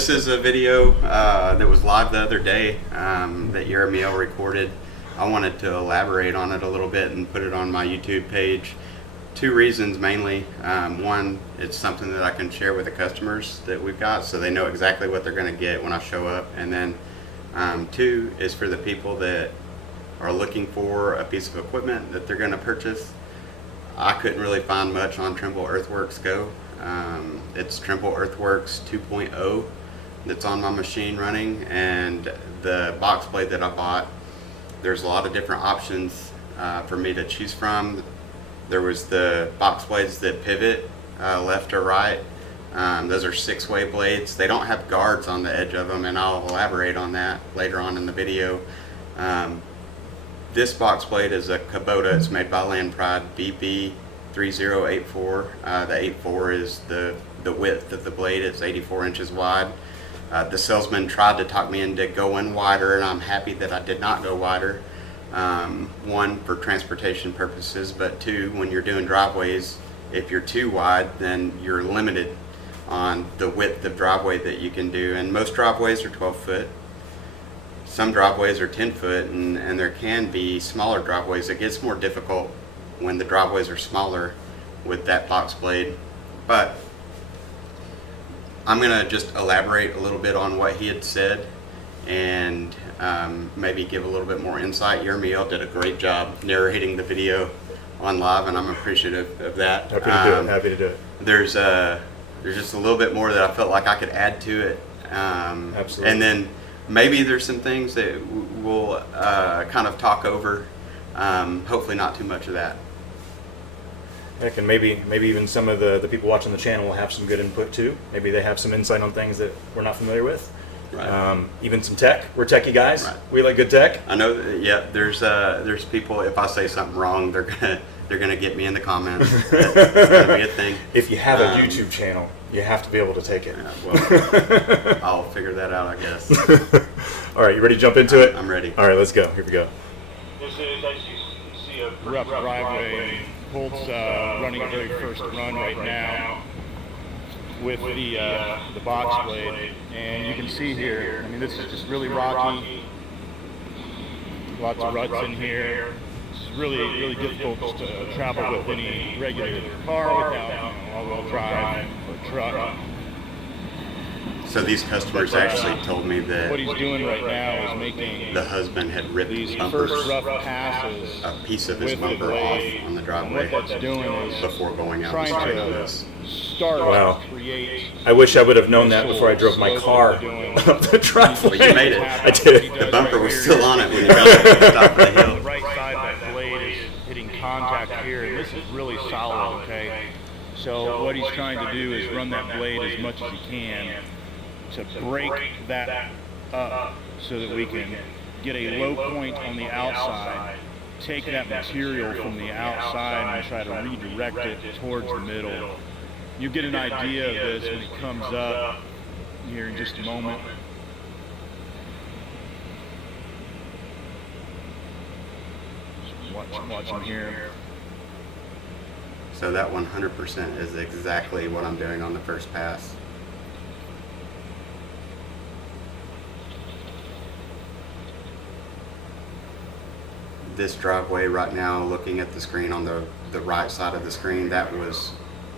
This is a video that was live the other day that Yeremiel recorded. I wanted to elaborate on it a little bit and put it on my YouTube page. Two reasons mainly. One, it's something that I can share with the customers that we've got so they know exactly what they're going to get when I show up. And then two is for the people that are looking for a piece of equipment that they're going to purchase. I couldn't really find much on Trimble Earthworks Go. It's Trimble Earthworks 2.0 that's on my machine running, and the box blade that I bought, there's a lot of different options for me to choose from. There was the box blades that pivot left or right. Those are 6-way blades. They don't have guards on the edge of them, and I'll elaborate on that later on in the video. This box blade is a Kubota. It's made by Land Pride, BB3084. The 84 is the width of the blade. It's 84 inches wide. The salesman tried to talk me into going wider, and I'm happy that I did not go wider. One, for transportation purposes, but two, when you're doing driveways, if you're too wide, then you're limited on the width of driveway that you can do. And most driveways are 12 foot. Some driveways are 10 foot, and there can be smaller driveways. It gets more difficult when the driveways are smaller with that box blade. But I'm going to just elaborate a little bit on what he had said and maybe give a little bit more insight. Yeremiel did a great job narrating the video on live, and I'm appreciative of that. Happy to do it. There's just a little bit more that I felt like I could add to it. Absolutely. And then maybe there's some things that we'll kind of talk over. Hopefully not too much of that. Heck, and maybe even some of the people watching the channel will have some good input too. Maybe they have some insight on things that we're not familiar with. Right. Even some tech. We're techie guys. Right. We like good tech. I know that, yeah, there's people, if I say something wrong, they're gonna get me in the comments. That's gonna be a thing. If you have a YouTube channel, you have to be able to take it. Yeah, well, I'll figure that out, I guess. All right, you ready to jump into it? I'm ready. All right, let's go. Here we go. This is, as you see, a rough driveway. Colt's running a very first run right now with the box blade, and you can see here, I mean, this is just really rocky, lots of ruts in here. It's really difficult to travel with any regular car without all-wheel drive or truck. So these customers actually told me that What he's doing right now is making the husband had ripped these bumpers, first rough passes a piece of his with the bumper blade. off on the And driveway what that's doing is before going out and trying starting to this. start Wow. to create. I wish I would have known that before I drove my car up the driveway. Well, you made it. I did. The bumper was still on it when you got to the top of the hill. The right side of that blade is hitting contact here, and this is really solid, okay? So what he's trying to do is run that blade as much as he can to break that up so that we can get a low point on the outside, take that material from the outside and try to redirect it towards the middle. You get an idea of this when it comes up here in just a moment. Watch him here. So that 100% is exactly what I'm doing on the first pass. This driveway right now, looking at the screen on the right side of the screen, that was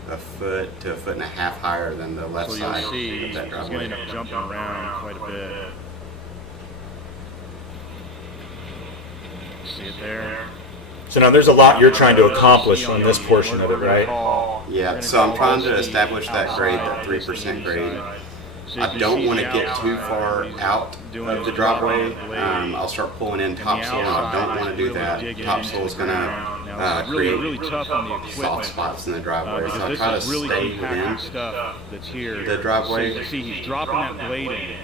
a foot to a foot and a half higher than the left So side you'll see of that he's going to driveway. end up jumping around quite a bit. See it there? So now there's a lot you're trying to accomplish on this portion of it, right? Yeah, so I'm trying to establish that grade, that 3% grade. I don't want to get too far out of the driveway. I'll start pulling in topsoil, and I don't want to do that. Topsoil is going to really create tough on the soft equipment. spots in the driveway, so I Because try to this is really stay compacted within stuff that's here. the driveway. So you see he's dropping that blade in.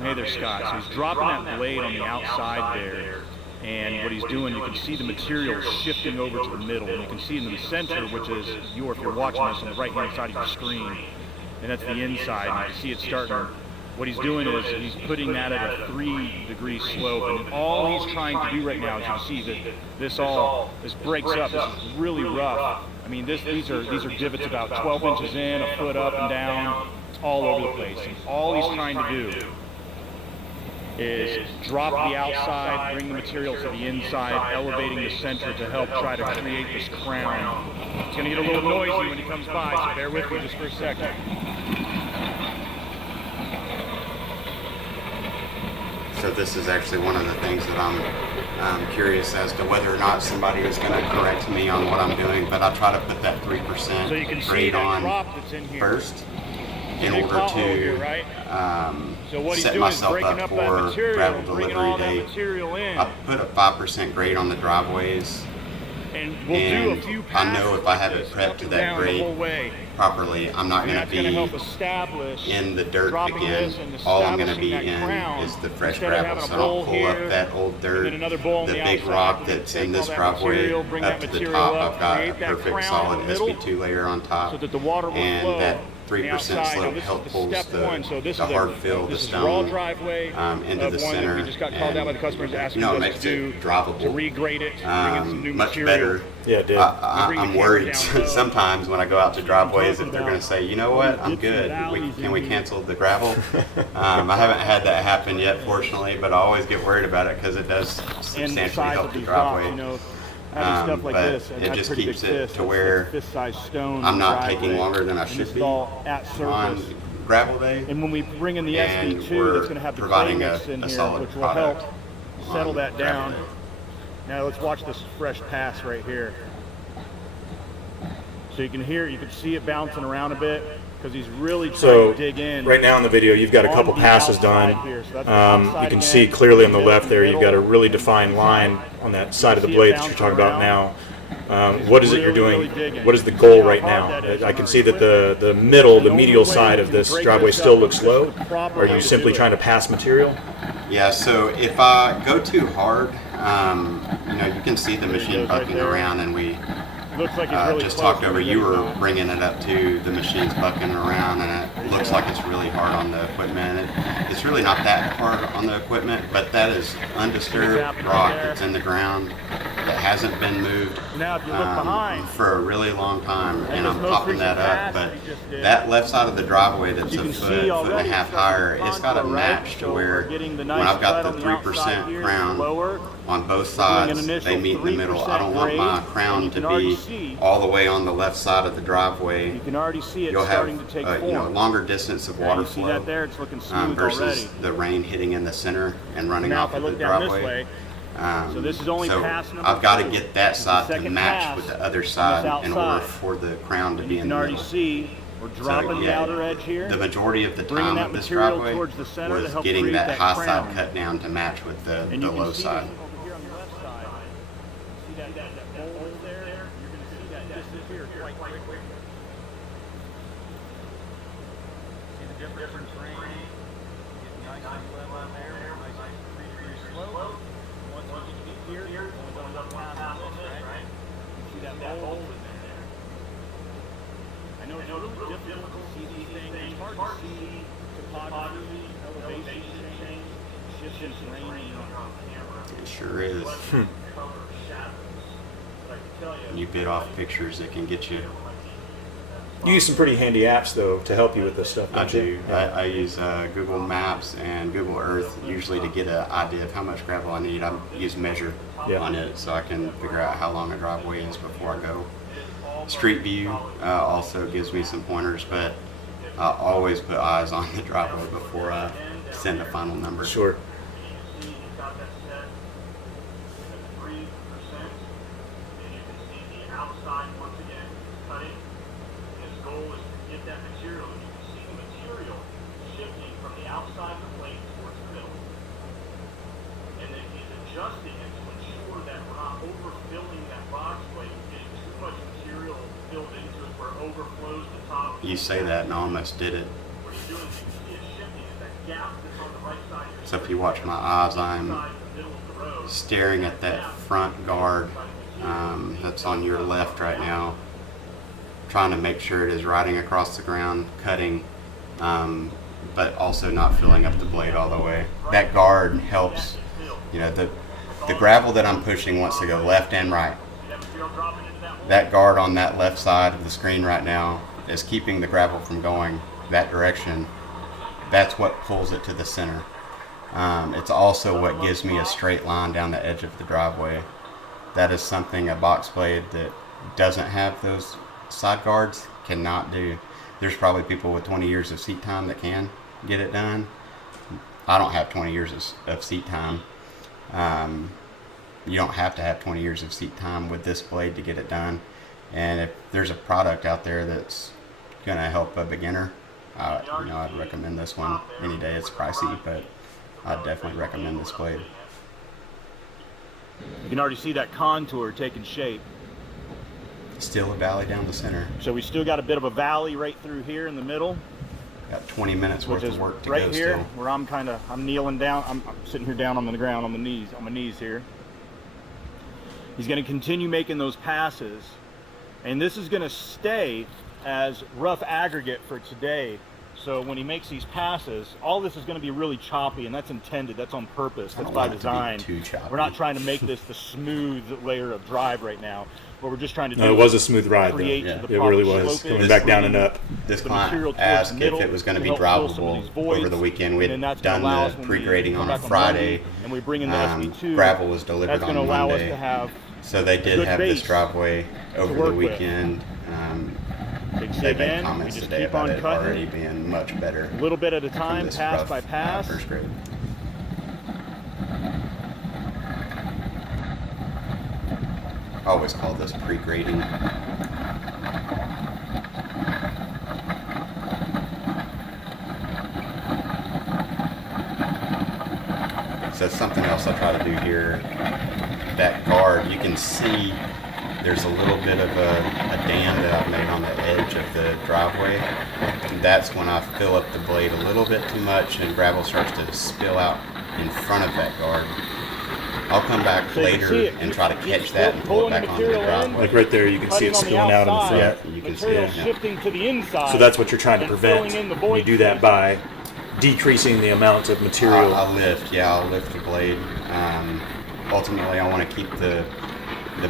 Hey there, Scott. So he's dropping that blade on the outside there. And what he's doing, you can see the material shifting over to the middle. And you can see in the center, which is if you're watching this on the right-hand side of your screen, and that's the inside. And you can see it starting. What he's doing is he's putting that at a 3-degree slope, and all he's trying to do right now, as you can see, that this breaks up. This is really rough. I mean, these are divots about 12 inches in, a foot up and down. all over the place. And all he's trying to do is drop the outside, bring the material to the inside, elevating the center to help try to create this crown. It's going to get a little noisy when he comes by, so bear with me just for a second. So this is actually one of the things that I'm curious as to whether or not somebody is going to correct me on what I'm doing, but I'll try to put that 3% So you can see grade that on drop that's in here. first in Big order pothole to here, right? So what he's set doing is myself breaking up up that for material, gravel bringing all delivery that day. material in. I put a 5% grade on the driveways, And we'll do a and few I passes know if I like have this, it prepped up to and that down the whole grade way. properly, I'm not And going that's to going to help be establish in the dirt dropping again. this and All I'm going to establishing be that in crown is the fresh instead of gravel, having a so I bowl don't pull here, up that old and dirt, then another bowl on the the big outside. rock You that's take in all this that driveway material, bring up that to the material top. up, I've got a create that perfect crown solid in the middle SB2 layer on top, so that the water will and flow. that on the 3% outside. Now, slope this help is pulls step one. So this the is hard fill, the this is raw stone driveway into of the one center. that we just got called out by the customers asking it us makes to do it drivable. to regrade it, bring in some new much material. better. Yeah, it did. Bring the I'm camera worried down low. sometimes when I go out to driveways that they're going to say, you know what, I'm good. Can we in cancel the gravel? I haven't had that happen yet, fortunately, but I always get worried about it because it does And the substantially size help of the these rocks, driveway. you know, having stuff like but this, and it that's just pretty keeps big it fist. to That's where fist-sized stone. I'm not driveway. taking longer than I And this should is be all at on surface. gravel day. And when we bring in the And SB2, we're it's going to have the clay providing mix a in here, solid which will product help settle on that gravel down. day. Now let's watch this fresh pass right here. So you can hear, you can see it bouncing around a bit because he's really trying So to dig in. right now in the video, you've got a on couple the passes outside done. here. So that's the outside You can again, see clearly on the left there, you've got a middle, really defined line on that side of the see it blade that you're bouncing talking about around. now. What is it you're really doing? digging. What is the See goal how right hard now? that is I on can our see that equipment. the middle, the The only medial way side you of can this break driveway this still up looks is low. the proper Are way you to simply do it. trying to pass material? Yeah, so if I go too hard, you know, you can see the machine goes right bucking there. around, and we Looks like it's really just close talked to over. where You he's were going. bringing it up to the machine's bucking around, and it looks like it's really hard on the equipment. It's really not that hard on the equipment, but that is undisturbed rock that's in the ground that hasn't been moved Now if you look behind, for a really long time, and this I'm most popping that recent up. pass But we just did, that left side of the driveway that's you a can foot, see foot and a already half it's starting higher, to it's got a contour, right? match to So where we're getting the when nice I've got cut the on the outside 3% here, crown lower. on both We're doing an sides, initial they meet in the middle. I don't want my 3% crown grade, to and you can already be see- all the way on the left side of the driveway. You can already see it You'll have starting to take form. you know, longer distance of Yeah, water you see flow that there? It's looking smooth versus already. the rain hitting in the center and running Now off if I of the look down driveway. this way, so this is only so pass number I've got to 2. get that side to second match pass with the other on side this in order outside. for the crown to and be you in can the already middle. see we're dropping the yeah, outer edge here. The majority of the bringing time that of this material driveway towards the center to was help getting create that that high crown. side cut down to match with the And you can low see side. this over here on the left side. See that bowl there? You're going to see that disappear quite quickly. See the difference in rain? Getting nice and level out there, nice 3-degree slope. Once we get here, only going up past this, right? You see that bowl in there. I know it's really difficult to see these things. It's hard to see topography, elevation change, shifts in terrain on camera. It sure is. You bit off pictures that can get you. You use some pretty handy apps though to help you with this stuff. I Don't you? do. I use Google Maps and Google Earth usually to get an idea of how much gravel I need. I use Measure on it so I can figure out how long a driveway is before I go. Street View also gives me some pointers, but I always put eyes on the driveway before I send a final number. Sure. Adjusting it to ensure that we're not overfilling that box plate, getting too much material filled into it where it overflows the top. You say that and I almost did it. What you're doing is you can see it shifting. It's that gap that's on the right side of So if you watch my eyes, I'm the middle of the road. staring at that front guard that's on your left right now, trying to make sure it is riding across the ground, cutting, but also not filling up the blade all the way. That guard helps, you know, the gravel that I'm pushing wants to go left and right. That guard on that left side of the screen right now is keeping the gravel from going that direction, that's what pulls it to the center. It's also what gives me a straight line down the edge of the driveway. That is something a box blade that doesn't have those side guards cannot do. There's probably people with 20 years of seat time that can get it done. I don't have 20 years of seat time. You don't have to have 20 years of seat time with this blade to get it done. And if there's a product out there that's going to help a beginner, I'd recommend this one any day. It's pricey, but I'd definitely recommend this blade. You can already see that contour taking shape. Still a valley down the center. So we still got a bit of a valley right through here in the middle. Got 20 minutes worth of work to right go here, still. where I'm kneeling down. I'm sitting here down on the ground on my knees here. He's going to continue making those passes, and this is going to stay as rough aggregate for today. So when he makes these passes, all this is going to be really choppy, and that's intended. That's on purpose. That's by design. Too choppy. We're not trying to make this the smooth layer of drive right now. What we're just trying to do. No, it was a smooth ride, though. Yeah. It really was. Coming back down and up. This client asked if it was going to be drivable over the weekend. We had done the pre-grading on a Friday. And we bring in the SV2. Gravel was delivered that's on allow Monday. Us to have so they did have this driveway over the weekend. They made comments today about it already being much better. A little bit at a time, pass by pass. First grade. I always call this pre-grading. So something else I try to do here, that guard, you can see there's a little bit of a dam that I've made on the edge of the driveway. And that's when I fill up the blade a little bit too much and gravel starts to spill out in front of that guard. I'll come back later and try to catch that and pull it back onto the driveway. Like right there, you can see it spilling out in the front. Yeah, you can see it. Shifting to the inside. So that's what you're trying to prevent. You do that by decreasing the amount of material. I'll lift the blade. Ultimately, I want to keep the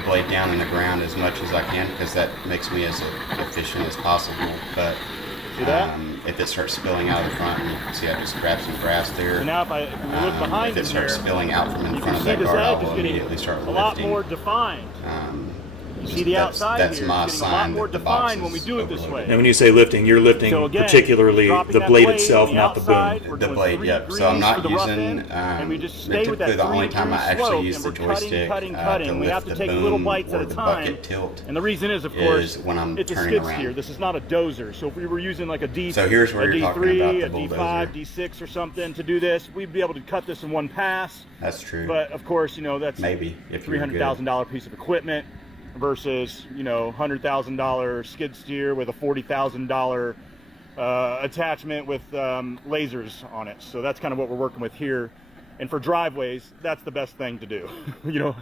blade down in the ground as much as I can because that makes me as efficient as possible. But if it starts spilling out of the front, you can see I just grabbed some grass there. So now if we look behind if it starts spilling out from in front of that guard, I'll immediately start lifting. A lot more defined. You see the outside that's here, my it's getting sign a lot more that the defined box when we do it this way. And when you say lifting, you're lifting so again, particularly the blade itself, not the boom. The blade, yep. So I'm not using, typically the only time I actually use the joystick to we have lift to the take little boom bites or at a the time. bucket tilt. And the reason is, of course, when I'm it's a turning skid steer. around. This is not a dozer. So if we were using like a D3, So here's where you're talking about the a bulldozer. D5, D6 or something to do this, we'd be able to cut this in one pass. That's true. But of course, that's maybe if you're good. $300,000 piece of equipment versus $100,000 skid steer with a $40,000 attachment with lasers on it. So that's kind of what we're working with here. And for driveways, that's the best thing to do.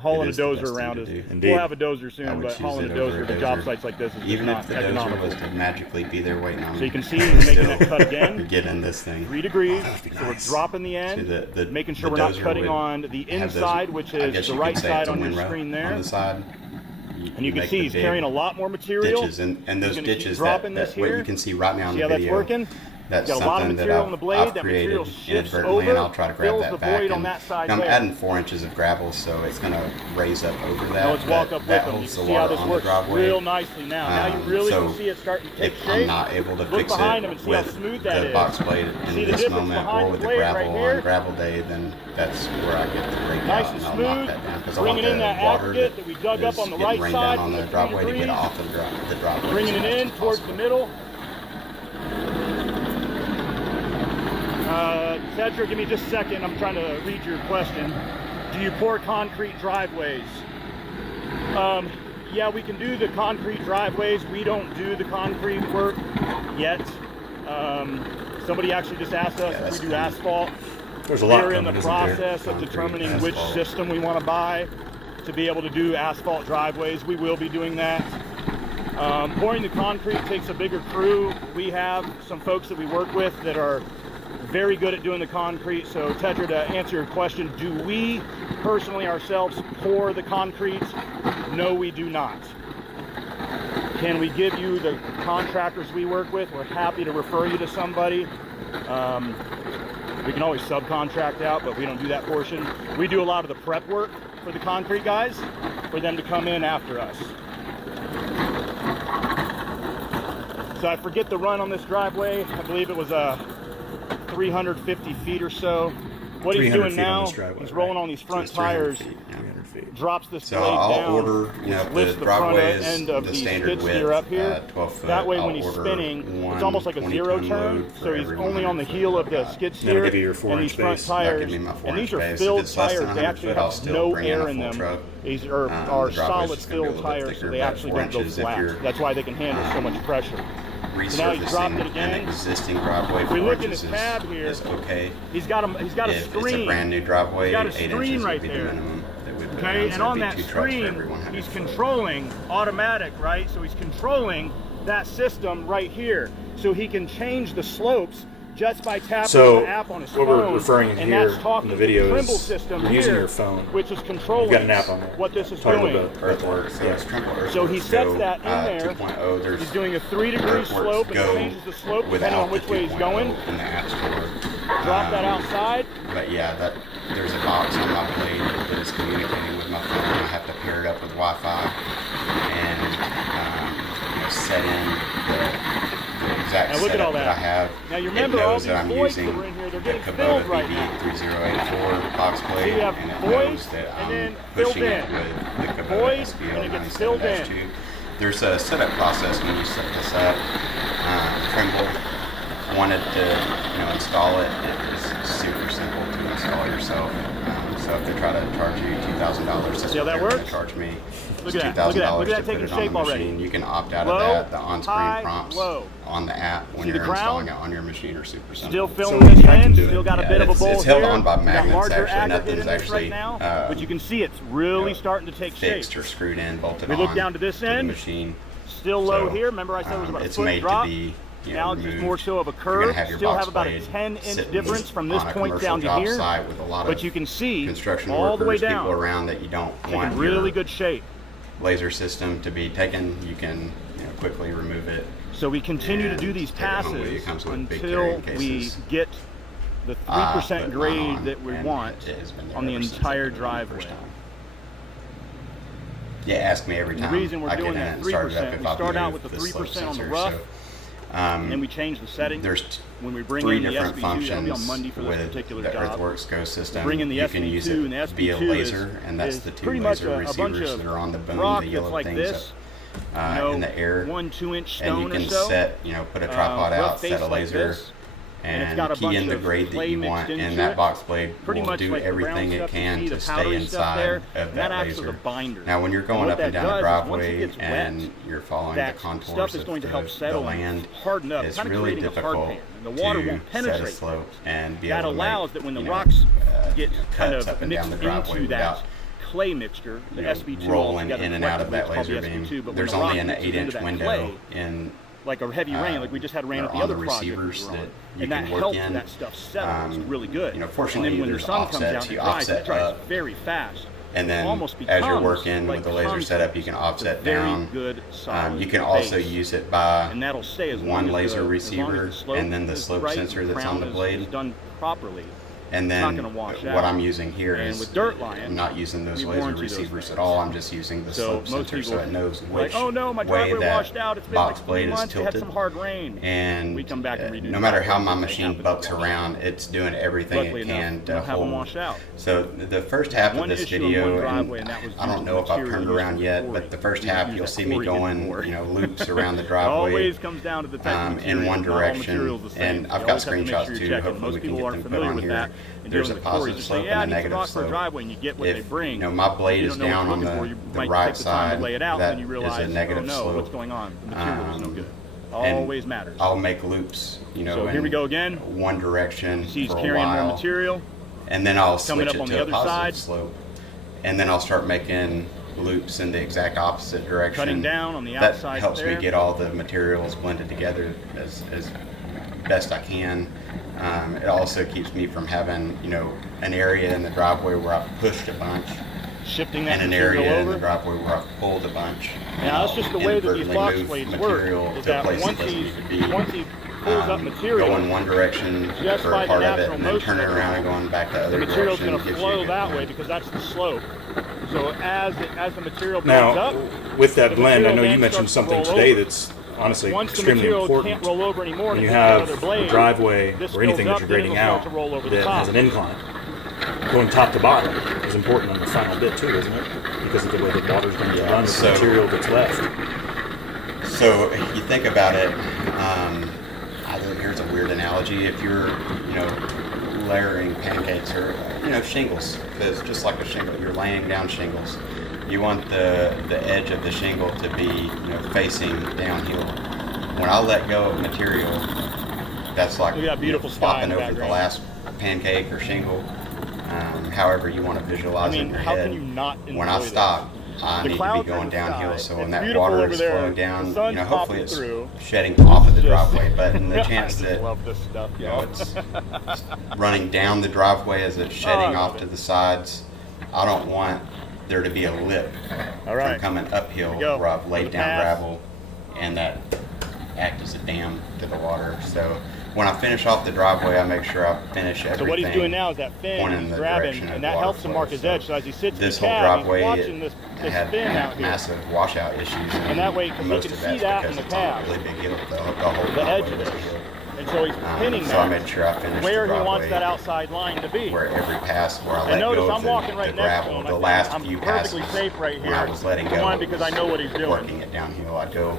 Hauling a dozer around us. We'll have a dozer soon, but hauling a dozer to job sites like this is even not if the economical. dozer was to magically be there waiting on me. So you can see he's making that cut again. Get in this thing. 3 degrees. Nice. So we're dropping the end, making sure we're not dozer cutting on the inside, which is the right side on your screen there. On the side. And you can see he's carrying a lot more material. Ditches and those ditches that what you can see right now in the video. See how that's working? That's got a lot of something material that on the blade. I've That created material shifts inadvertently, over, and I'll try to grab fills that the back. void on that side I'm there. adding 4 inches of gravel, so it's going to raise up over that. Now let's walk up with that them. You holds can the see how water this on the works driveway. real nicely now. Now you really can see it starting to take if shape. I'm not able to Look fix behind it him and see how with smooth that the is. box blade in See the this difference moment behind or with the the blade gravel right here? on gravel day, then that's where I get the break Nice out and and I'll smooth. knock that down. Because I want Bringing in the that water aggregate that we dug up on the right rained side down on from the the driveway to 3 get degrees. off the driveway. Bringing it in towards the middle. Cedric, give me just a second. I'm trying to read your question. Do you pour concrete driveways? Yeah, we can do the concrete driveways. We don't do the concrete work yet. Somebody actually just asked us if we do asphalt. There's a lot We're in the coming, isn't there? process of determining Asphalt. which system we want to buy to be able to do asphalt driveways. We will be doing that. Pouring the concrete takes a bigger crew. We have some folks that we work with that are very good at doing the concrete. So Tetra, to answer your question, do we personally ourselves pour the concrete? No, we do not. Can we give you the contractors we work with? We're happy to refer you to somebody. We can always subcontract out, but we don't do that portion. We do a lot of the prep work for the concrete guys, for them to come in after us. So I forget the run on this driveway. I believe it was 350 feet or so. What he's doing now, he's rolling on these front tires, drops this blade down, order, lifts the front end of the skid steer up here. 12 foot. That way when he's spinning, it's almost like a zero turn, so he's only on the heel of the skid steer and these front tires. And these are filled tires, they actually have no air in them. These are solid filled tires, so they actually don't go flat. That's why they can handle so much pressure. So now he's dropped it again. An existing driveway. If we look in his tab here, is okay. He's got a screen. It's a brand new driveway. He's got a 8 screen inches right would be there. the minimum that we put Okay, down, so and on it'd that be 2 trucks for screen, every 100 he's foot. controlling automatic, right? So he's controlling that system right here. So he can change the slopes just by tapping the app on his phone. So what we're referring and here that's talking in the video to the Trimble is system you're using here, your phone, which is controlling you've got an app on there, what this is talking doing. about Earthworks, so it's Trimble Earthworks So he sets Go, that in there. 2.0. There's He's doing a 3-degree slope and Go changes the slope depending without on which the way he's 2.0 going. in the App Store. Drop that outside. But yeah, there's a box on my blade that is communicating with my phone. I have to pair it up with Wi-Fi and set in the exact now look at all setup that I have. Now you remember all these that I'm voids using that were in here, they're the getting Kubota filled right now. BB3084 box blade, So you have and it voids knows that and I'm then filled pushing it in. with the Kubota Void, and it gets filled in. SVL97-2. There's a setup process when you set this up. Trimble wanted to install it. It is super simple to install yourself. So if they try to charge you $2,000, that's See how what that they're going works? to charge me. Look at that. Look at that. Look at that taking shape already. You can opt out Low, of that. The on-screen high, prompts low. on the app when See the you're crown? installing it on your machine are super simple. Still filling So this I can in, do it. still got a Yeah, bit of a it's- bowl it's held here. on by We got magnets, larger actually. aggregate Nothing's in this actually, right now, but you can see it's really starting to take shape. fixed or screwed in, bolted We on look down to this the end, machine. still low So, here. Remember I said it was about a it's foot made drop? to be, Now it's just removed. more so of a You're gonna curve. have your Still box have about a blade 10-inch sitting difference from this on a point commercial down to job here. site with a lot But of you can see construction all the way workers, down. people around that you don't It's want in really your good shape. laser system to be taken. You can quickly remove it. So we continue to and do these take it home with you. passes It comes with big until carrying we cases. get the 3% Put grade mine on, that we and want it has been there on the ever since I entire put it on the driveway. first time. Yeah, ask me every The time. reason we're I doing get in that and start it up 3%, if we I start out move with the the slope 3% on the sensor. rough, So, and then we change the setting. there's When we bring 3 in the different SB2, that'll functions be on Monday for this with particular the job. Earthworks Go system. Bring in the You can use SB2, it and the SB2 via laser, and that's is the 2 pretty much laser a bunch receivers of that are on the boom, rock the that's yellow like things this, up, in the air. 1-2-inch And stone you can or so. set, put a tripod rough out, set face a like laser, this, and it's got a key bunch in the of grade that clay you mixed want, into and that it. box blade Pretty will much do like the brown everything it stuff you can see, to the stay powdery stuff inside there, of and that acts as laser. a binder. Now, when you're going what up and that down the does is once it driveway gets and wet, you're following the that contours stuff is of going to help the settle land, and harden up, it's kind of really creating a hard difficult pan. And the water to won't set a penetrate. slope and be That able to allows make, that when the rocks get kind cuts of up and down mixed the driveway into that without clay mixture, the SB2 rolling altogether in and out of that collectively, laser it's called the beam. SB2, but when There's the only rock an mixes into 8-inch that window clay, in like a heavy rain, like we just had rain at the on other the project we receivers were on. that you And that can work helps in. that stuff settle. It's really good. Fortunately, and then when the there's sun comes offsets. out and You it dries, offset it dries up, very fast. and then almost as you're becomes working like with the laser concrete. setup, you can offset It's a very down. good, solid You can also base. use it by And that'll stay as long one as laser the, as long receiver as the slope and then the is slope right, sensor that's crown on the is blade. done properly. And It's then not gonna wash what out. I'm using here And is with Dirt Lion, I'm not using those we laser warranty those receivers things. at all. I'm just using the So slope most sensor people so it knows like, which oh no, my way driveway that washed out. It's been box like 3 blade is months. It had tilted. some hard rain. And we come back and redo no matter how my driveways, they machine happen to bucks wash around, it's doing everything Luckily it enough, can we to don't have them hold. wash out. So the first half One of this issue in video, one driveway, and and that was I don't using know if I've material turned used around for yet, quarry. but the first We half use you'll that see me quarry going, anymore. loops around the It driveway. always comes down to the type of material. In one Not all direction, materials the same. and You I've got always have to make screenshots sure you're too. checking. Hopefully Most we can people get aren't them put familiar on with here. that. And There's a dealing with quarries, positive just slope say, yeah, I and a need some negative rock for a slope. driveway, and you get what they If bring. my blade You is don't know what down you're on looking for. You the might right take the time side, to lay it out, that and then you is realize, a negative oh no, slope. what's going on? The material is no good. and Always matters. I'll make loops, So here we in go again. one direction See, he's for a carrying more while, material. and then I'll coming switch up it on to the a other positive side. slope, and then I'll start making loops in the exact opposite direction. Cutting down on the That outside helps there. me get all the materials blended together as best I can. It also keeps me from having, an area in the driveway where I've pushed a bunch shifting that in an material area in over. the driveway where I've pulled a bunch. Now that's just the way that these inadvertently box moved blades material work. Is to a that place once it doesn't he need to be. once he pulls up material, Go in one direction just for by a the part of it, natural and then motion turn it of it, around and going back the the other material's direction. going to gives you a flow good that point. way because that's the slope. So as the material builds Now, up, with that the blend, I material know you then mentioned starts to something roll today over. that's honestly Once the extremely material important. can't roll over anymore, When and you it hits have another a blade, driveway this or anything builds that up, you're then grading it'll out start to roll over the that top. has an incline, going top to bottom is important on the final bit too, isn't it? Because of the way the water's going to run with the material that's left. So you think about it. I think here's a weird analogy. If you're, layering pancakes or shingles, because just like a shingle, you're laying down shingles. You want the edge of the shingle to be facing downhill. When I let go of material, that's like Look at that beautiful sky in flopping the over the background. last pancake or shingle. However you want to visualize it in your how head. can you not enjoy When I this? stop, I The need to be clouds are in going the downhill. sky. So when It's that beautiful water over is there. flowing The down, sun's hopefully popping it's through. shedding off of the Just- driveway. But in the chance I that just love this stuff, it's running down the driveway as it's shedding I love off it. to the sides, I don't want there to be a lip All right. from coming uphill Here we go. where I've For laid the down pass. gravel and that act as a dam to the water. So when I finish off the driveway, I make sure I finish everything. So what he's doing now is that fin, pointing he's the grabbing, direction of and that water helps him flow. mark his edge. So as he sits This in the whole cab, he's driveway watching this had fin out here. massive washout issues, And that way, 'cause he most can of see that's that in because the it's on a cab. really big hill. The whole The driveway edge of was it. a hill. And so he's pinning So I that made sure I finished where the he wants driveway that outside line to be. where every pass where I let And notice go of I'm walking the right next to gravel, him. the last I'm few perfectly passes safe right when I here. was letting For go, one, because I know what he's doing. working it downhill. I'd go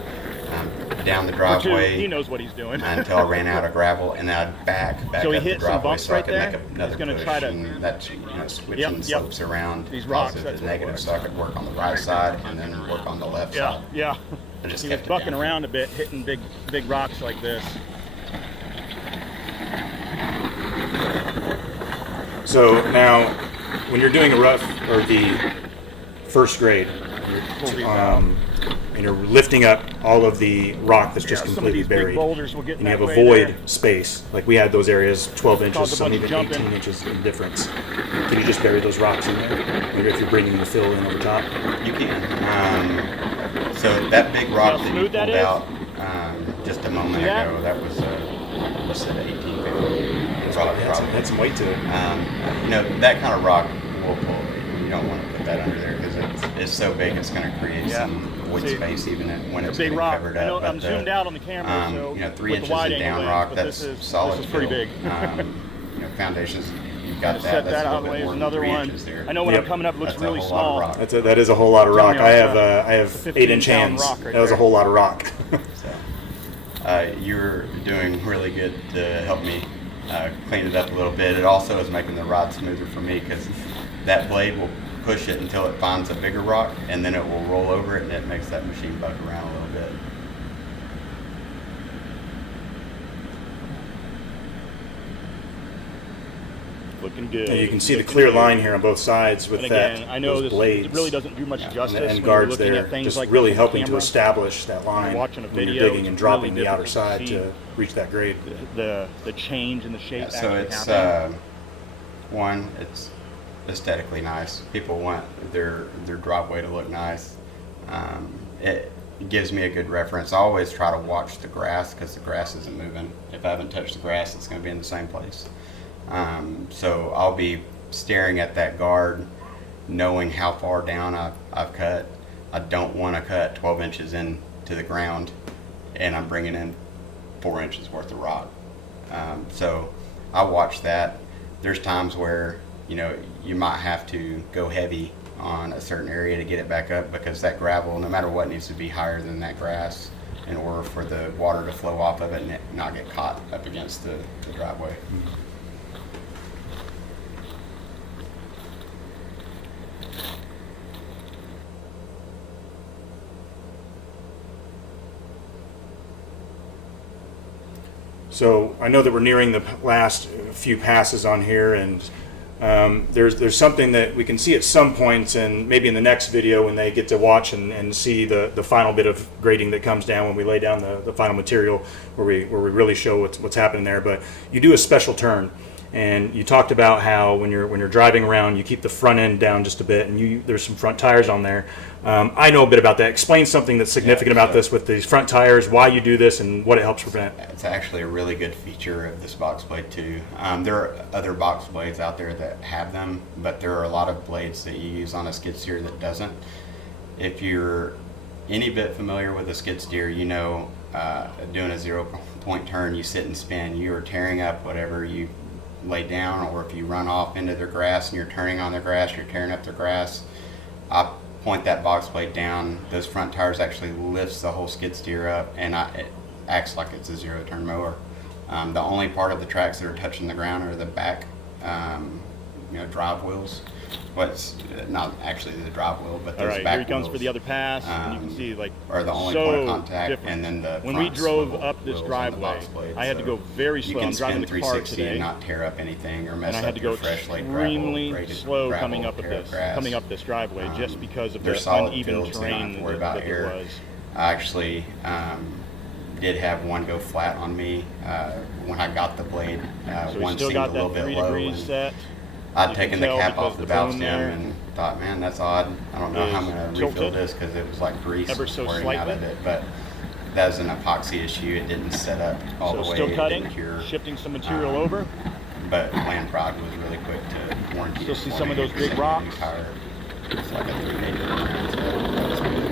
down the For two, driveway he knows what he's doing. until I ran out of gravel, and then I'd back So he up the hit some driveway bumps so I right could there. make another He's gonna push, try to- and that's switching Yep. slopes around These rocks, positive that's to what it negative, was. so I could work on the right side and then work on the left Yeah, side. yeah. I just He was kept it bucking down. around a bit, hitting big rocks like this. So now, when you're doing a rough or the first grade, Pull these out. and you're lifting up all of the rock that's just Yeah, some of completely these big buried, boulders will get in and you that have a way void there. space, like we had those areas, 12 Cause inches, a some bunch of even jumping. 18 inches in difference. Can you just bury those rocks in there? Maybe if you're bringing the fill in over top? You can. So that big rock how that you smooth that pulled is? out just a moment See that? ago, that was you said 1850. That's some weight to it. That kind of rock will pull. You don't want to put that under there because it's so big. It's going to create Yeah. some void See, space even when It's it's a big getting rock. covered I know up. I'm zoomed out on the camera, so 3 with inches the wide of angle down lens, rock, but that's this is solid. pretty fill. big. Foundations, you've got that. Set That's that a out of little the way. bit There's more than another 3 one. inches there. I know when Yep. I'm coming up, it looks That's a really whole lot of small. rock. That is a whole lot of rock. telling you, I have 8-inch 15-pound hands. rock right That was a there. whole lot of rock. You're doing really good to help me clean it up a little bit. It also is making the ride smoother for me because that blade will push it until it finds a bigger rock, and then it will roll over it, and it makes that machine buck around a little bit. Looking good. And you can see the Looking clear good. line here on both sides with And again, that. I know those this blades it really doesn't do much justice and when you're guards looking there, at things just like really this on helping to camera. establish that line watching a when video, you're digging it's and dropping really the outer difficult to side see. to reach that grade. The change in the shape Yeah, so actually it's happening. one, it's aesthetically nice. People want their driveway to look nice. It gives me a good reference. I always try to watch the grass because the grass isn't moving. If I haven't touched the grass, it's going to be in the same place. So I'll be staring at that guard, knowing how far down I've cut. I don't want to cut 12 inches into the ground, and I'm bringing in 4 inches worth of rock. So I watch that. There's times where you might have to go heavy on a certain area to get it back up because that gravel, no matter what, needs to be higher than that grass in order for the water to flow off of it and it not get caught up against the driveway. So I know that we're nearing the last few passes on here, and there's something that we can see at some points, and maybe in the next video when they get to watch and see the final bit of grading that comes down when we lay down the final material, where we really show what's happening there. But you do a special turn, And you talked about how when you're driving around, you keep the front end down just a bit, and there's some front tires on there. I know a bit about that. Explain something that's significant about this with these front tires, why you do this, and what it helps prevent. It's actually a really good feature of this box blade too. There are other box blades out there that have them, but there are a lot of blades that you use on a skid steer that doesn't. If you're any bit familiar with a skid steer, you know doing a 0-point turn, you sit and spin, you are tearing up whatever you lay down, or if you run off into their grass and you're turning on their grass, you're tearing up their grass. I point that box blade down, those front tires actually lifts the whole skid steer up, and it acts like it's a 0-turn mower. The only part of the tracks that are touching the ground are the back drive wheels. What's not actually the drive wheel, but those All right, back here he comes wheels, for the other pass, and you can see like are the only so point of contact, different. and then the when we front drove swivel up this wheels on the driveway, box blade, I had to so go very slow. You can I'm driving spin the car 360 today, and not tear up anything or mess and I had up to go your fresh laid gravel, extremely graded slow gravel, coming up tear grass, coming up this driveway, just because of they're the solid uneven fields, so you don't have terrain to worry about that there air. was. I actually did have one go flat on me when I got the blade. So we one still seemed got a little that bit 3 low. degrees And set. I'd You taken can the tell cap off because the the valve boom stem there and thought, man, that's odd. I don't know how I'm going to tilted refill this because it was like grease ever so pouring out of slightly. it. But that was an epoxy issue. It didn't set up all So the way. still It cutting, didn't cure. shifting some material over. But Land Prod was really quick to warranty. Still it see for some of me. those big Sent me a new rocks. tire. It's like a 3-day turnaround, so that was good.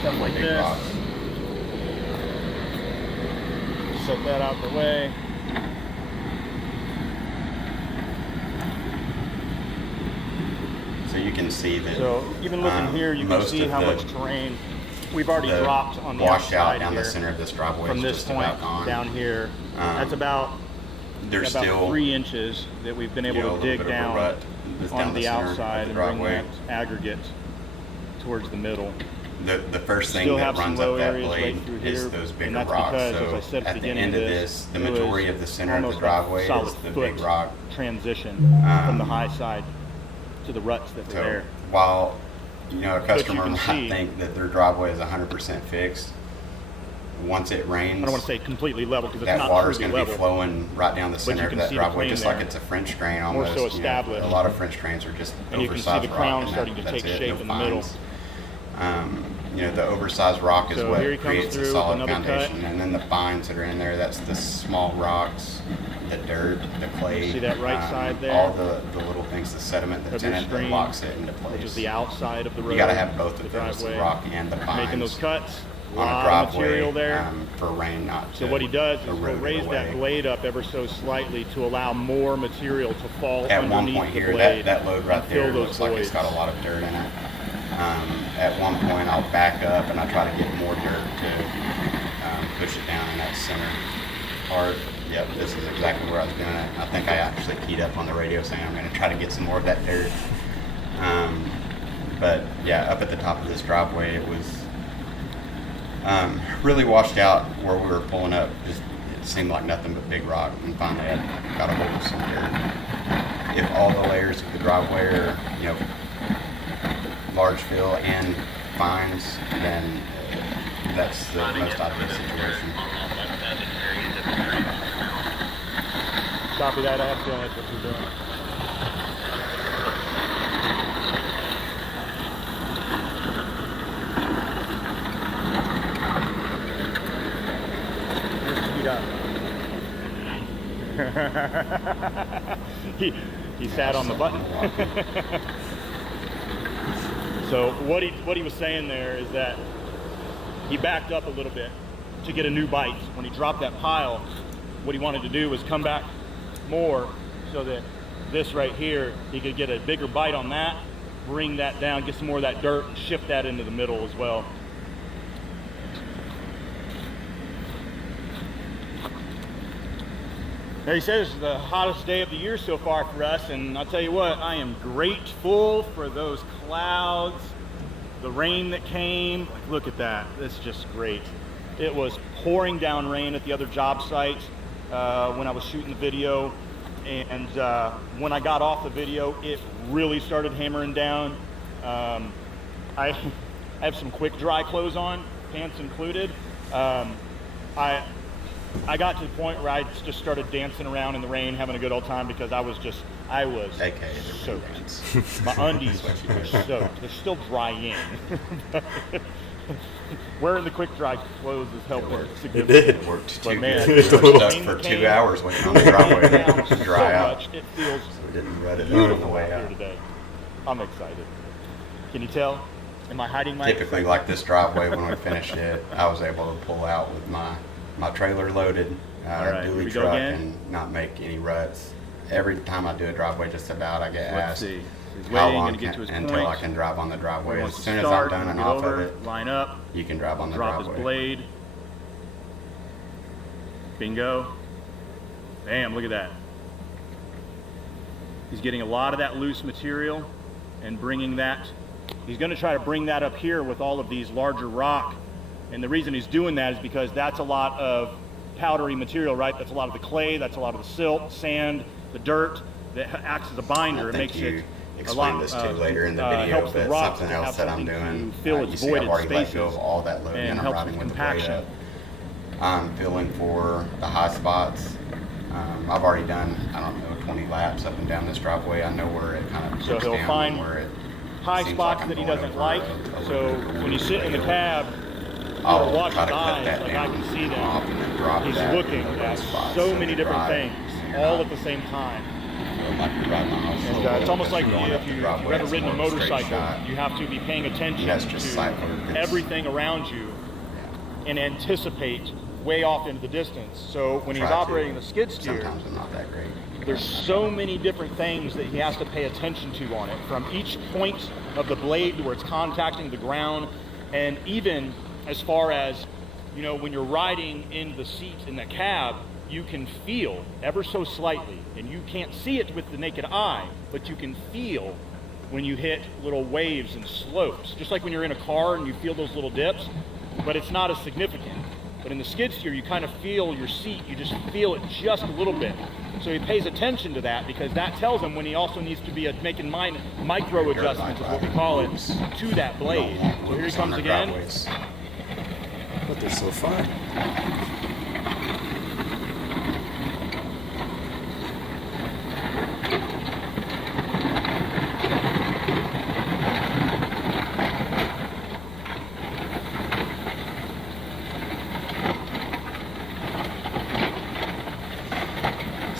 Stuff like Big this. rocks. Set that out the way. So you can see that. So even looking here, you can most see of how the- much terrain we've already the dropped on the washout outside down here. the center of this driveway From is this just point about gone. down here, that's about There's still 3 inches that we've been able a to little dig bit of a down rut that's down on the center of outside the and bring driveway. that aggregate towards the middle. The first thing Still that have some runs low up that areas blade right through is here, those and bigger that's rocks. because, So as I said at the at the beginning end of of this, this, the it was majority of the center of the almost driveway a solid is the foot big rock. transition from the high side to the ruts that were So there. while a customer can might see- think that their driveway is 100% fixed, once it rains, I don't want to say completely level because it's that not water's truly going to be level. flowing right down the you center of can that see the driveway, plane just like there. it's a French drain More almost. so established. A lot of French drains are just And you can see oversized the rock, crown and starting to that's take it, shape no in the middle. fines. The oversized rock is So what here he comes creates through a with solid another foundation, cut. and then the fines that are in there, that's the small rocks, the dirt, the clay. See that right side there? All the little things, the sediment that's Of in your it that stream, locks it into place. which is the outside of the road. You got to have both the of those, the driveway. rock and the fines. Making those cuts. A on a lot of driveway material there. for rain not So to what he does is he'll erode it raise that away. blade up ever so slightly to allow more material to fall At one underneath point the here, blade that load right and fill there those looks like it's voids. got a lot of dirt in it. At one point, I'll back up and I try to get more dirt to push it down in that center part. Yep, this is exactly where I was doing it. I think I actually keyed up on the radio saying I'm going to try to get some more of that dirt. But yeah, up at the top of this driveway, it was really washed out where we were pulling up. Just it seemed like nothing but big rock, and finally I got a hold of some dirt. If all the layers of the driveway are, large fill and fines, then that's the most ideal situation. Copy that. I have a feeling that's what you're doing. He sat on the button. So what he was saying there is that he backed up a little bit to get a new bite. When he dropped that pile, what he wanted to do was come back more so that this right here, he could get a bigger bite on that, bring that down, get some more of that dirt, and shift that into the middle as well. Now he says it's the hottest day of the year so far for us, and I'll tell you what, I am grateful for those clouds, the rain that came. Like, look at that, it's just great. It was pouring down rain at the other job site when I was shooting the video, and when I got off the video, it really started hammering down. I have some quick dry clothes on, pants included. I got to the point where I just started dancing around in the rain, having a good old time, because I was AKA the soaked. dance. My undies were soaked. They're still drying. Wearing the quick dry clothes has helped significantly. It Worked But too man, good. We were stuck for came 2 hours waiting on the driveway down to dry so out. much, it feels So we didn't rut it on the beautiful way out here out. today. I'm excited. Can you tell? Am I hiding my Typically, like this driveway, when we finished it, I was able to pull out with my trailer loaded, All right, here dually we go truck, again. and not make any ruts. Every time I do a driveway, just about, I get Let's asked see. He's how waiting, long gonna get to his until point. I can drive on the driveway. He As wants to soon as I'm start, done and get off over, of it, line up, you can drive on the drop driveway. his blade. Bingo. Bam, look at that. He's getting a lot of that loose material and bringing that. He's going to try to bring that up here with all of these larger rock. And the reason he's doing that is because that's a lot of powdery material, right? That's a lot of the clay, that's a lot of the silt, sand, the dirt that acts as a binder. I It think makes you it a explain lot, this too later in the video, helps the but rocks something to have else that I'm something doing. to fill You its see, I've voided already let spaces go of all that load, and and I'm helps riding with with the blade compaction. up. I'm feeling for the high spots. I've already done, I don't know, 20 laps up and down this driveway. I know where it kind of So dips he'll down find and where it high seems spots like I'm that he going doesn't over like. a So little when you sit in the cab, I'll you'll watch try his to cut eyes, that like I down can see off and then drop them. He's that looking in the at spots so that many are different dry. things, You're all not- at the same time. like you ride my house And slow, it's almost like just going up if the you've driveway, ever it's ridden a more of straight motorcycle, shot. you have to be paying attention That's just to sight work. It's- everything around you and anticipate way off into the distance. So when he's Try to. operating the skid steer, Sometimes I'm not that great. there's so many different things that he has to pay attention to on it, from each point of the blade to where it's contacting the ground, and even as far as, you know, when you're riding in the seat in the cab, you can feel ever so slightly, and you can't see it with the naked eye, but you can feel when you hit little waves and slopes, just like when you're in a car and you feel those little dips, but it's not as significant. But in the skid steer, you kind of feel your seat, you just feel it just a little bit. So he pays attention to that, because that tells him when he also needs to be making micro adjustments, is what we call it, to that blade. So here he comes again. But they're so fun.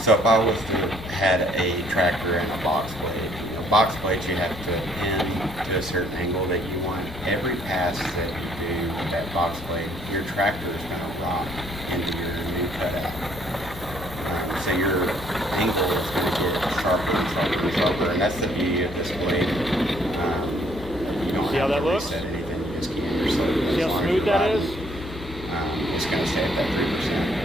So if I was to had a tractor and a box blade, you know, box blades you have to pin to a certain angle that you want. Every pass that you do with that box blade, your tractor is going to rock into your new cutout. So your angle is going to get sharper and sharper and sharper, and that's the beauty of this blade. You don't See how have that to looks? reset anything, you just keep your slope. See as how long as smooth you're that riding. is? It's going to stay at that 3%.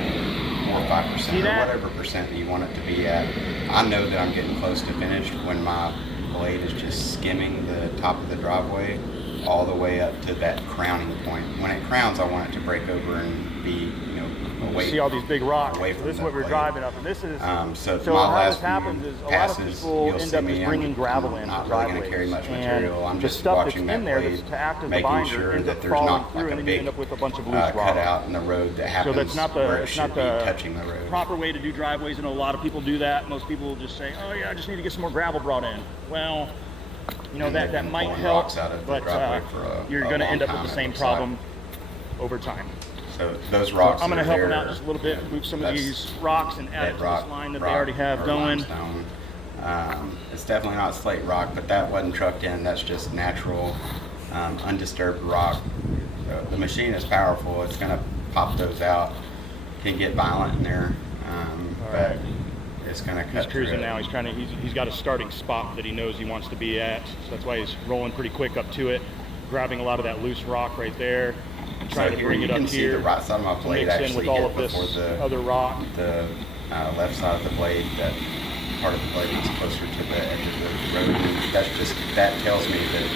Or 5%, See or that? whatever percent that you want it to be at. I know that I'm getting close to finished when my blade is just skimming the top of the driveway all the way up to that crowning point. When it crowns, I want it to break over and be, you know, away. See all these big rocks. away So from this is that what we're blade. driving up, and this is So, so my how last this happens few is a lot of passes, people you'll end see up me, just bringing gravel in not for really going to driveways, carry much and material. I'm the just stuff that's watching that in there blade, that's to act as the making binder sure ends that up there's falling not through, like a and then you big end up with a bunch of loose rock. cut out in the road that So happens that's not where the it it's should not be the touching the road. proper way to do driveways. I know a lot of people do that. Most people will just say, "Oh yeah, I just need to get some more gravel brought in." Well, you know And that they've that been might pulling help, rocks out of the but driveway for you're a going to long end up time, with the it same looks problem over time. So those So rocks. I'm going to that are help them there, out just a little bit, move some of that's these rocks and add it to bedrock this line that they rock already have or going. limestone. It's definitely not slate rock, but that wasn't trucked in. That's just natural, undisturbed rock. The machine is powerful. It's going to pop those out. Can get violent in there, but right. it's going to cut He's through cruising it. now. He's got a starting spot that he knows he wants to be at. So that's why he's rolling pretty quick up to it, grabbing a lot of that loose rock right there, trying to here bring you it up can see here. the right side of my to blade mix in actually with all hit of this before the other rock. the left side of the blade, that part of the blade is closer to the edge of the road. And that tells me that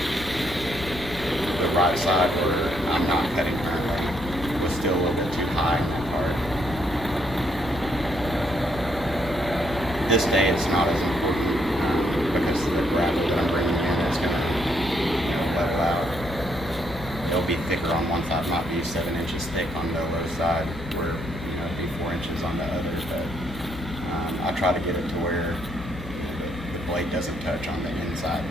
the right side where I'm not cutting currently was still a little bit too high in that part. This day it's not as important because the gravel that I'm bringing in is going to level out. It'll be thicker on one side, might be 7 inches thick on the low side, where be 4 inches on the other, but I try to get it to where the blade doesn't touch on the inside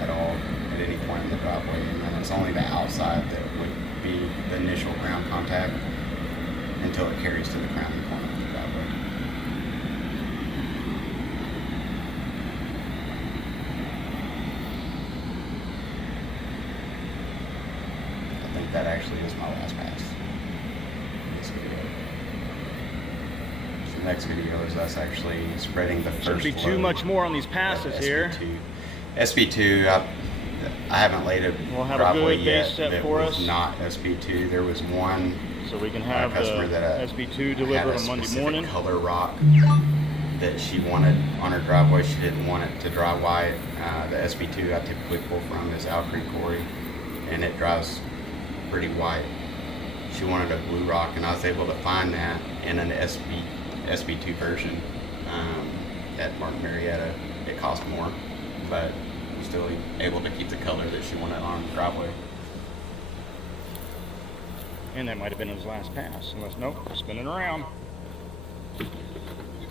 at all at any point in the driveway, and then it's only the outside that would be the initial ground contact until it carries to the crowning point of the driveway. I think that actually is my last pass in this video. So the next video is us actually spreading the first Shouldn't be too much more on these passes here. SB2, I haven't laid a We'll have a driveway good yet base set that for was us. not SB2. There was one So we can have customer the that SB2 had delivered a on Monday specific morning. color rock that she wanted on her driveway. She didn't want it to dry white. The SB2 I typically pull from is Al Creek Quarry, and it dries pretty white. She wanted a blue rock, and I was able to find that in an SB2 version at Martin Marietta. It cost more, but still able to keep the color that she wanted on the driveway. And that might have been his last pass, unless, nope, spinning around.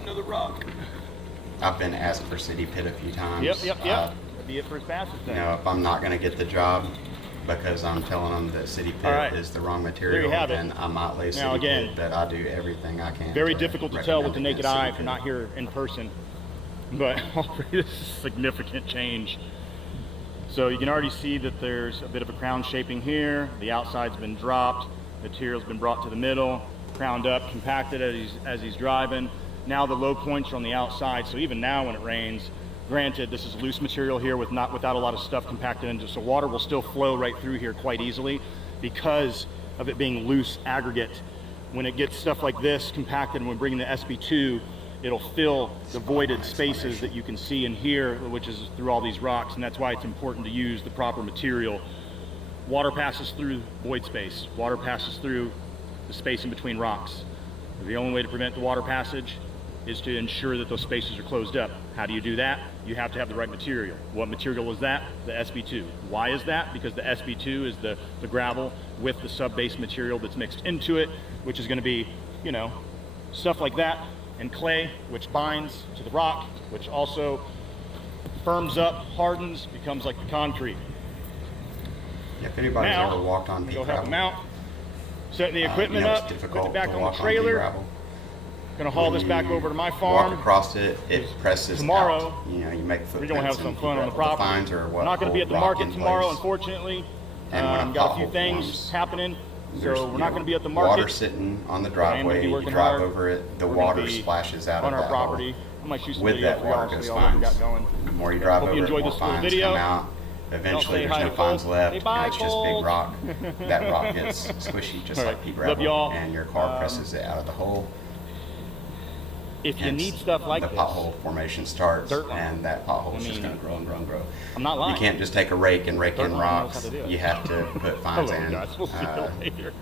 Another rock. I've been asked for City Pit a few times. Yep. That'd be it for his passes then. You know, if I'm not going to get the job because I'm telling them that City Pit right. is the wrong There material, you have it. then I might lay City Now, again, Pit, but I do everything I can. Very to difficult to tell with the recommend naked against eye City if you're Pit. not here in person. But already this is a significant change. So you can already see that there's a bit of a crown shaping here. The outside's been dropped. Material's been brought to the middle, crowned up, compacted as he's driving. Now the low points are on the outside, so even now when it rains, granted this is loose material here without a lot of stuff compacted into, so water will still flow right through here quite easily because of it being loose aggregate. When it gets stuff like this compacted and we bring the SB2, it'll fill the voided spaces that you can see in here, which is through all these rocks, and that's why it's important to use the proper material. Water passes through void space. Water passes through the space in between rocks. The only way to prevent the water passage is to ensure that those spaces are closed up. How do you do that? You have to have the right material. What material is that? The SB2. Why is that? Because the SB2 is the gravel with the sub-base material that's mixed into it, which is going to be, you know, stuff like that, and clay, which binds to the rock, which also firms up, hardens, becomes like the concrete. If anybody's Now, ever walked on pea go help gravel, them out. Setting the equipment you know, it's up, put difficult it back to on walk the trailer. gravel. Gonna haul When this back you over to my farm. Walk across it, it presses tomorrow, out. You know, you make We're footprints. gonna have some and fun on the the property. fines are what We're not gonna be at hold the rock market in tomorrow, place. unfortunately. And when a Got a few pothole things forms, happening, There's, so we're you not know, gonna be at the water market. sitting on the I am gonna be driveway. You working drive hard. over it, the We're gonna water be splashes out on of our that property. hole. I might shoot some With video that for water y'all so goes y'all know what we fines. got going. The more you drive Hope you over it, enjoyed more this little fines video. come out. Eventually, say there's hi no to fines Colt. left. Say bye, It's just Colt. big rock. That rock gets squishy, just All like right. pea Love gravel, y'all. and your car presses it out of the hole. If you Hence, need stuff like the this, pothole formation starts, Dirt line. and that pothole is I just mean, going to grow and grow and grow. I'm not lying. You can't just take a rake and rake Dirt in line knows rocks. how to do it. You have to put fines Hello, in, guys. We'll see you later.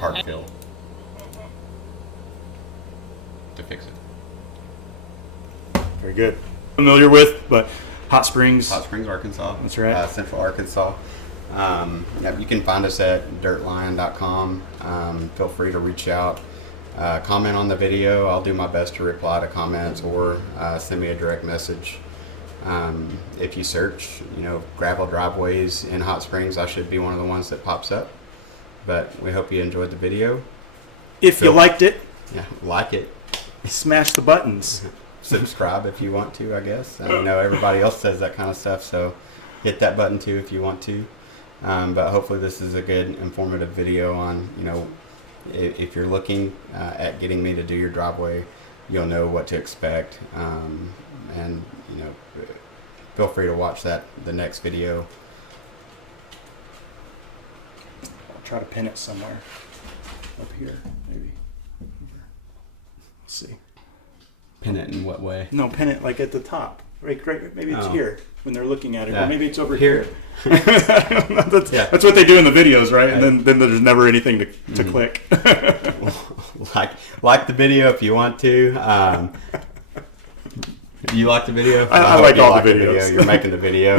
hard fill to fix it. Very good. Familiar with, but Hot Springs. Hot Springs, Arkansas. That's right. Central Arkansas. Yeah, you can find us at dirtlion.com. Feel free to reach out. Comment on the video. I'll do my best to reply to comments, or send me a direct message. If you search, you know, gravel driveways in Hot Springs, I should be one of the ones that pops up. But we hope you enjoyed the video. If you liked it, Yeah, like it. smash the buttons. Subscribe if you want to, I guess. I know everybody else says that kind of stuff, so hit that button too if you want to. But hopefully this is a good informative video on, you know, if you're looking at getting me to do your driveway, you'll know what to expect. And, you know, feel free to watch the next video. I'll try to pin it somewhere. Up here, maybe. Let's see. Pin it in what way? No, pin it like at the top. Right, maybe it's Oh. here when they're looking at it. Yeah. Or maybe it's over Here. here. I don't know. That's, Yeah. that's what they do in the videos, right? And Right. then there's never anything to click. like the video if you want to. Do you like the video? I hope like you all the video. videos. You're making the video.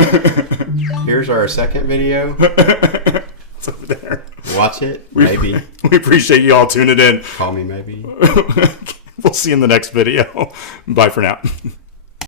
Here's our second video. It's over there. Watch it, maybe. We appreciate you all tuning in. Call me, maybe. We'll see you in the next video. Bye for now.